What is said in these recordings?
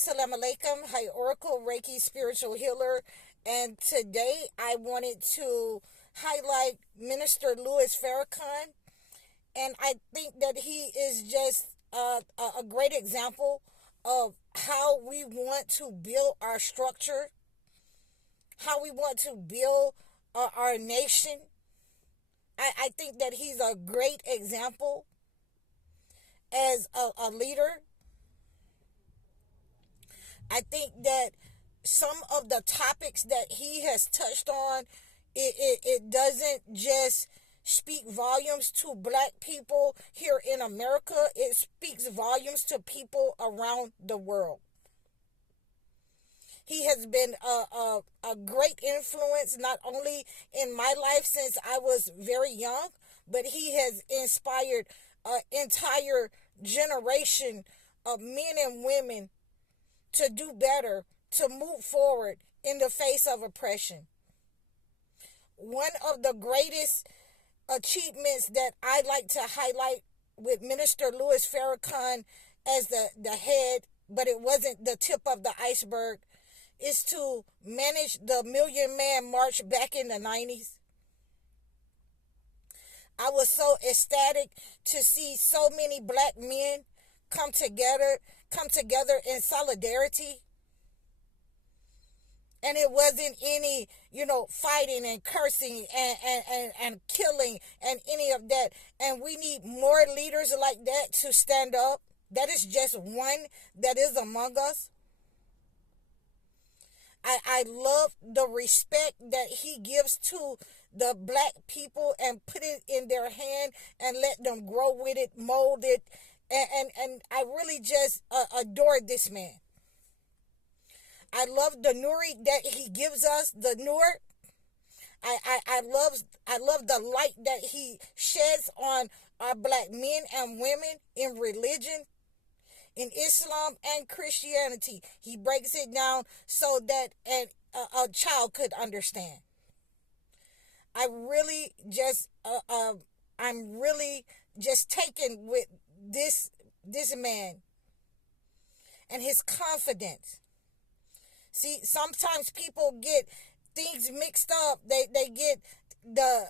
Assalamu alaikum. Hi, Oracle Reiki Spiritual Healer. And today I wanted to highlight Minister Louis Farrakhan. And I think that he is just a great example of how we want to build our structure, how we want to build our nation. I think that he's a great example as a leader. I think that some of the topics that he has touched on, it doesn't just speak volumes to black people here in America. It speaks volumes to people around the world. He has been a great influence, not only in my life since I was very young, but he has inspired an entire generation of men and women to do better, to move forward in the face of oppression. One of the greatest achievements that I like to highlight with Minister Louis Farrakhan as the head, but it wasn't the tip of the iceberg, is to manage the Million Man March back in the 90s. I was so ecstatic to see so many black men come together in solidarity. And it wasn't any, fighting and cursing and killing and any of that. And we need more leaders like that to stand up. That is just one that is among us. I love the respect that he gives to the black people and put it in their hand and let them grow with it, mold it. And I really just adore this man. I love the Nuri that he gives us, the Nur. I love the light that he sheds on our black men and women in religion, in Islam and Christianity. He breaks it down so that a child could understand. I'm really just taken with this man and his confidence. See, sometimes people get things mixed up. They get the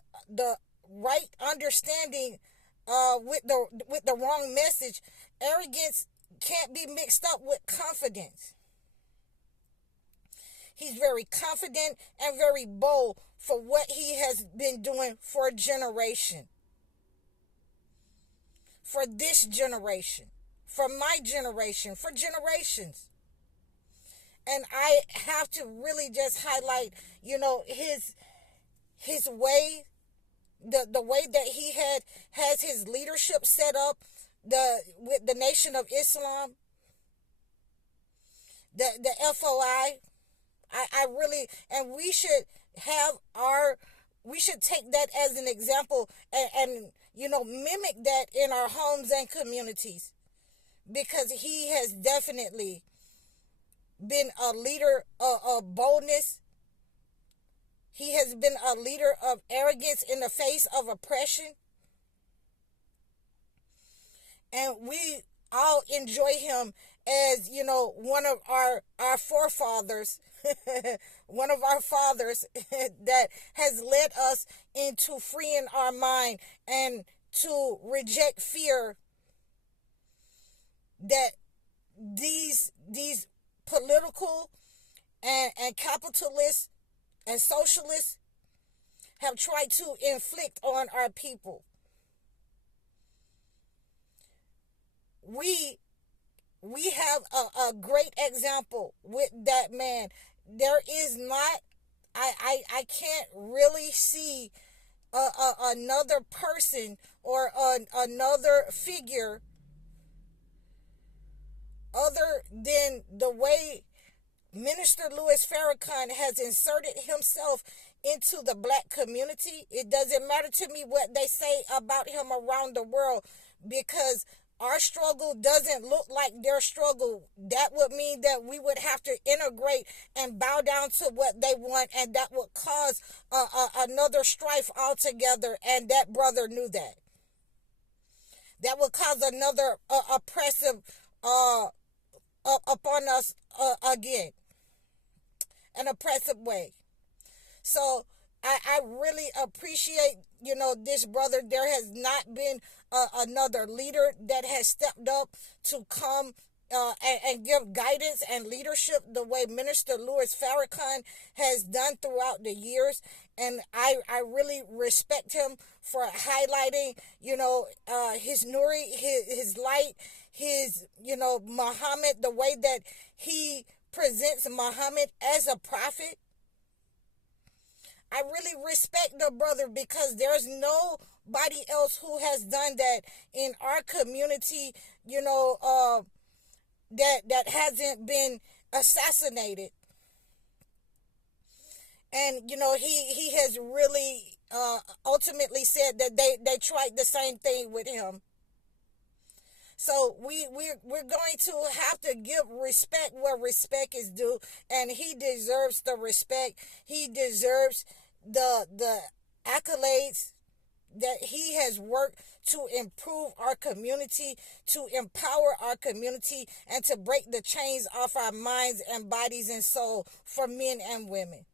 right understanding with the wrong message. Arrogance can't be mixed up with confidence. He's very confident and very bold for what he has been doing for a generation. For this generation, for my generation, for generations. And I have to really just highlight, his way, the way that he has his leadership set up, with the Nation of Islam, the FOI. I really, and we should take that as an example and mimic that in our homes and communities, because he has definitely been a leader of boldness. He has been a leader of arrogance in the face of oppression. And we all enjoy him as, one of our forefathers, one of our fathers that has led us into freeing our mind and to reject fear that these political and capitalists and socialists have tried to inflict on our people. We have a great example with that man. There is not, I can't really see another person or another figure other than the way Minister Louis Farrakhan has inserted himself into the black community. It doesn't matter to me what they say about him around the world, because our struggle doesn't look like their struggle. That would mean that we would have to integrate and bow down to what they want, and that would cause another strife altogether, and that brother knew that. That would cause another oppressive upon on us again, an oppressive way. So I really appreciate, this brother. There has not been another leader that has stepped up to come and give guidance and leadership the way Minister Louis Farrakhan has done throughout the years. And I really respect him for highlighting, his Nuri, his light, his, Muhammad, the way that he presents Muhammad as a prophet. I really respect the brother because there's nobody else who has done that in our community, that hasn't been assassinated. And, he has really ultimately said that they tried the same thing with him. So we're going to have to give respect where respect is due, and he deserves the respect. He deserves the accolades that he has worked to improve our community, to empower our community, and to break the chains off our minds and bodies and soul for men and women.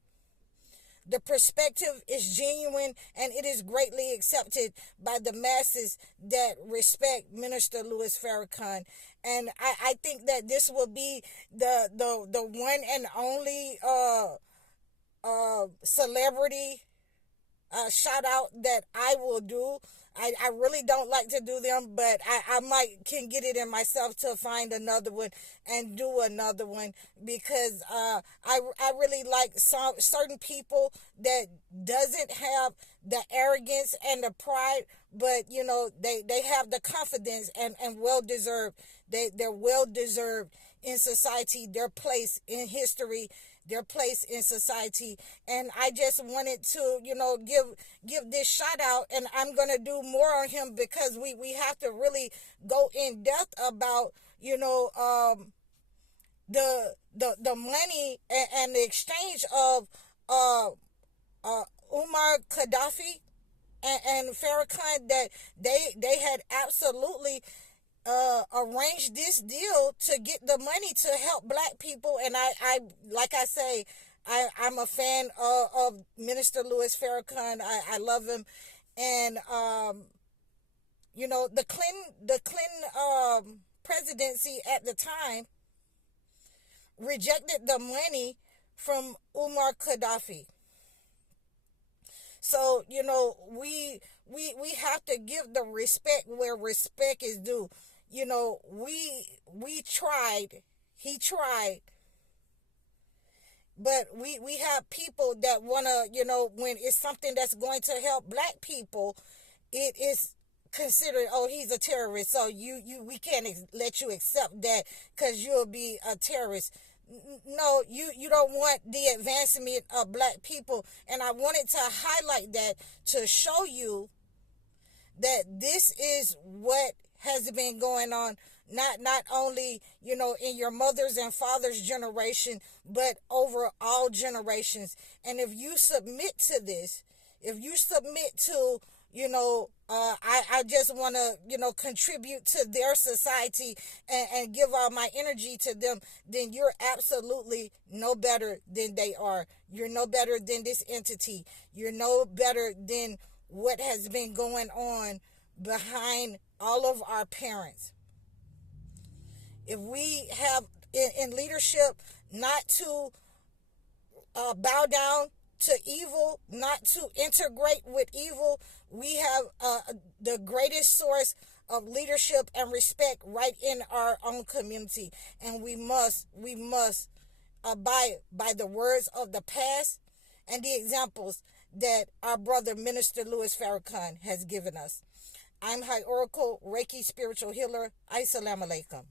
The perspective is genuine, and it is greatly accepted by the masses that respect Minister Louis Farrakhan. And I think that this will be the one and only celebrity shout out that I will do. I really don't like to do them, but I can get it in myself to find another one and do another one, because I really like certain people that doesn't have the arrogance and the pride, but they have the confidence and well deserved. They're well deserved in society, their place in history, their place in society. And I just wanted to, give this shout out, and I'm going to do more on him because we have to really go in depth about, the money and the exchange of Umar Gaddafi and Farrakhan, that they had absolutely arranged this deal to get the money to help black people. And I like I say, I'm a fan of Minister Louis Farrakhan. I love him. And the Clinton presidency at the time rejected the money from Umar Gaddafi. So, we have to give the respect where respect is due. We tried, he tried, but we have people that want to, when it's something that's going to help black people, it is considered, oh, he's a terrorist, so we can't let you accept that because you'll be a terrorist. No, you don't want the advancement of black people. And I wanted to highlight that to show you that this is what has been going on, not only, in your mother's and father's generation, but over all generations. And if you submit to this, if you submit to, I just want to, contribute to their society and give all my energy to them, then you're absolutely no better than they are. You're no better than this entity. You're no better than what has been going on behind all of our parents. If we have in leadership not to bow down to evil, not to integrate with evil, we have the greatest source of leadership and respect right in our own community. And we must abide by the words of the past and the examples that our brother Minister Louis Farrakhan has given us. I'm High Oracle, Reiki spiritual healer. Assalamu alaikum.